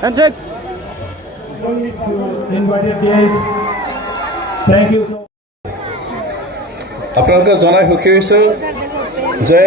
Handshake. Invited guests, thank you so much. আপোনালোকে জনাই সুখী হৈছোঁ যে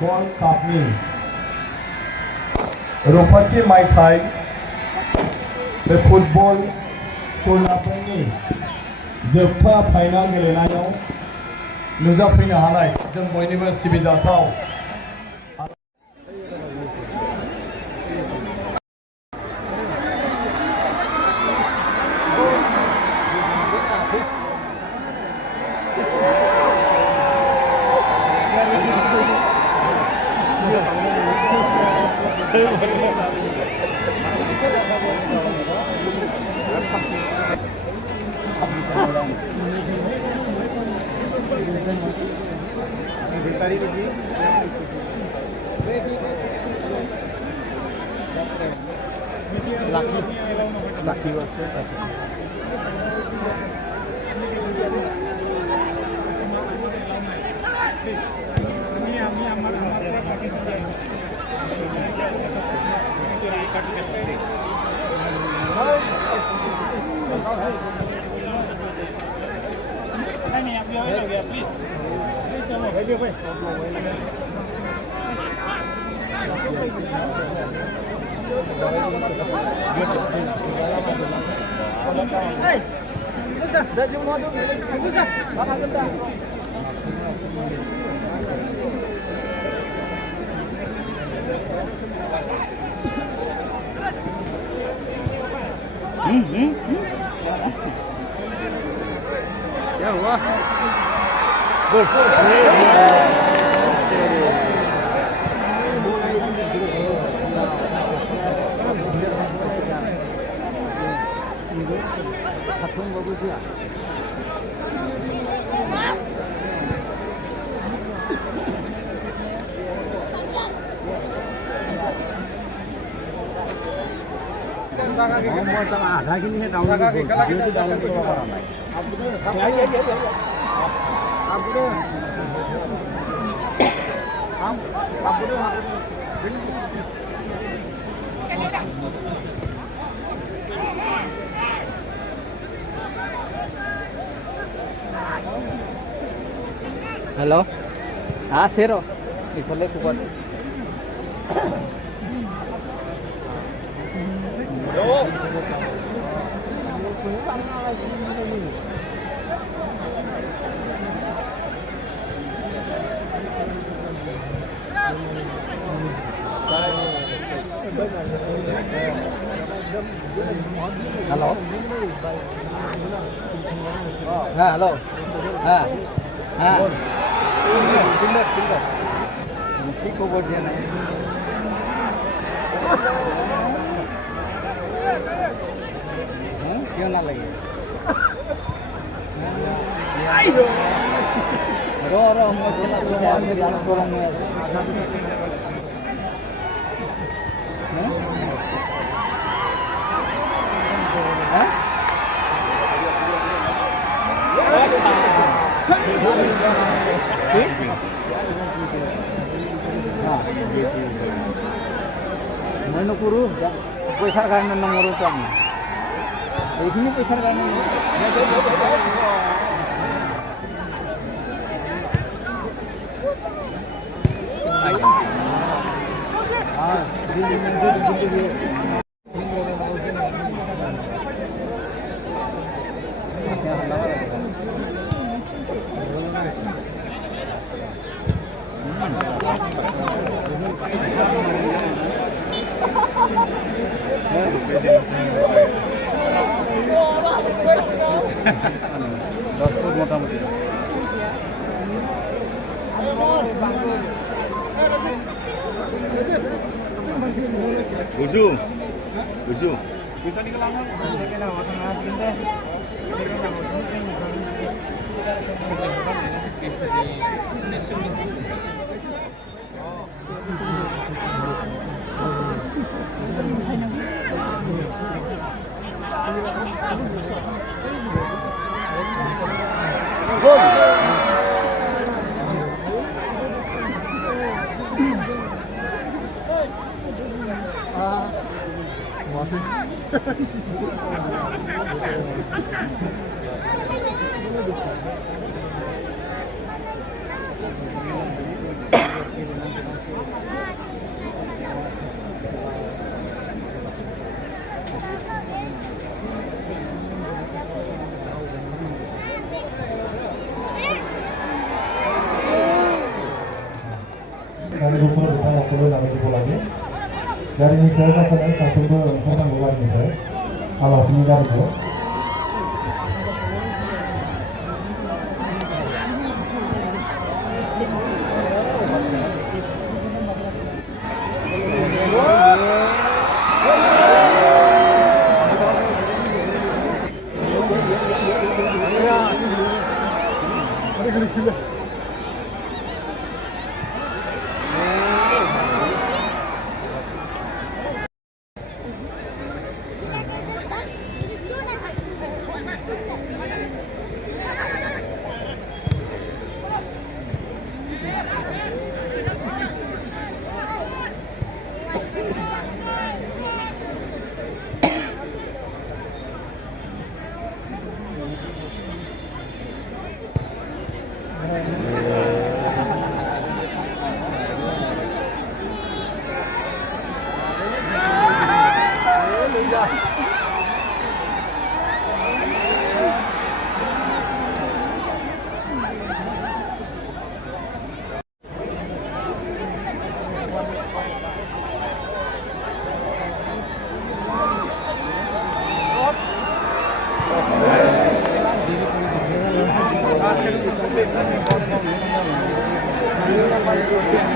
Ball Company Rupachi Maitai the football टुर्नामेन्टनि जोबथा फाइनाल गेलेनायाव नुजाफैनो हानाय जों बयनिबो सिबिजाथाव क्या हुआ? आधा के लिए डाउन हेलो हाँ सेरो इफले कुबत हेलो हाँ हेलो हाँ हाँ पिंडर ठीक खबर दिया नहीं क्यों ना लगे रो मुझे सोमवार में डांस करूँगा मैं करूँ पैसा कारण नंबर ये पैसा कारण মোটামুটি বুঝু 그죠? dari rumah kita yang perlu namun dipulangi dari saya akan satu orang luar ini kalau sehingga itu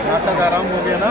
नाटक आराम हो गया ना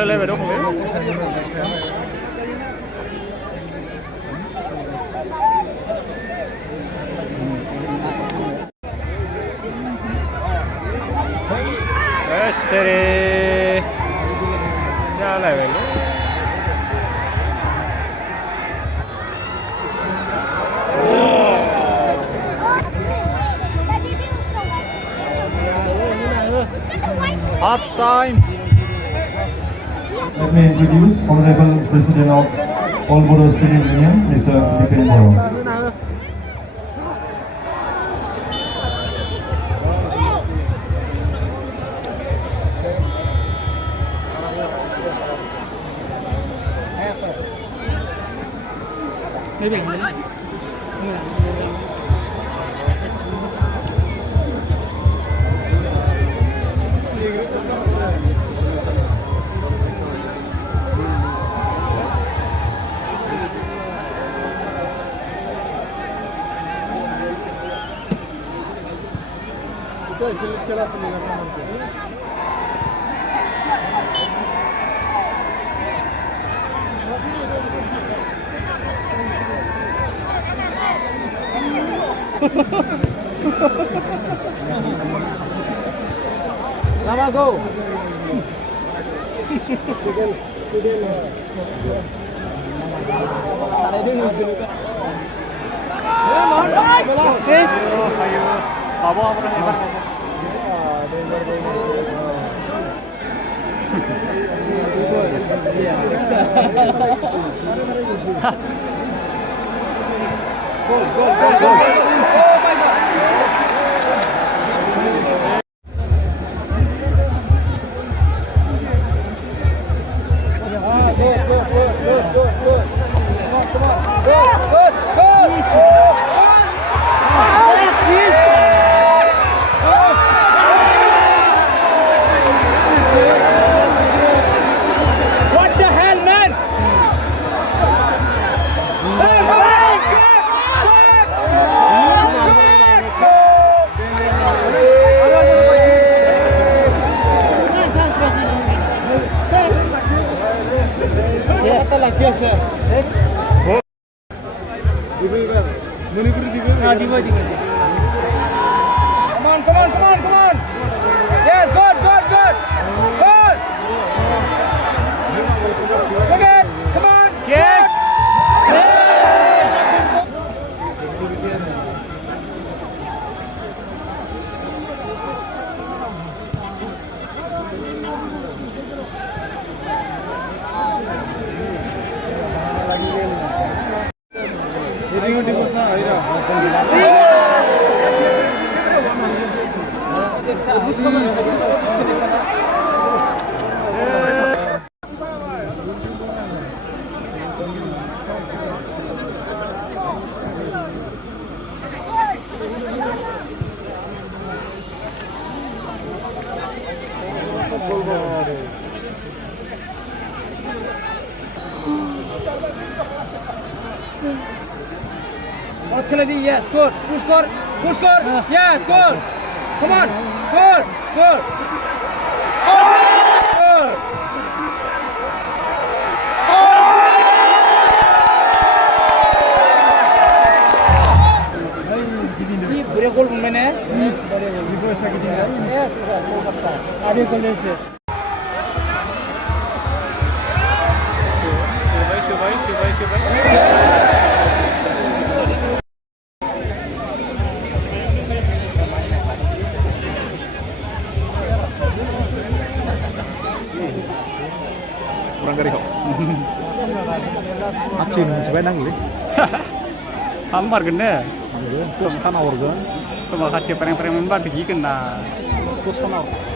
रायलायबाय दंलै तेरे जालायबायलै half time. Let me introduce Honorable President of All Bodo Student Union, Mr. Dipin Boro. Lama go. What the hell, man? Come on, come on, come on, come on. Yes, good, good, good. Good. Again, come on. Kick. Yes, good. Good score. Good score. Yes, good. Come on. Good. Good. Good. Ini beri gol mana? Yes, ada gol ni. Kurang kari kok. Macam sebenarnya nangli. Amar kena. Terus kan awal kan. Cuma kaca perang-perang memang tinggi kena. Terus kan awal.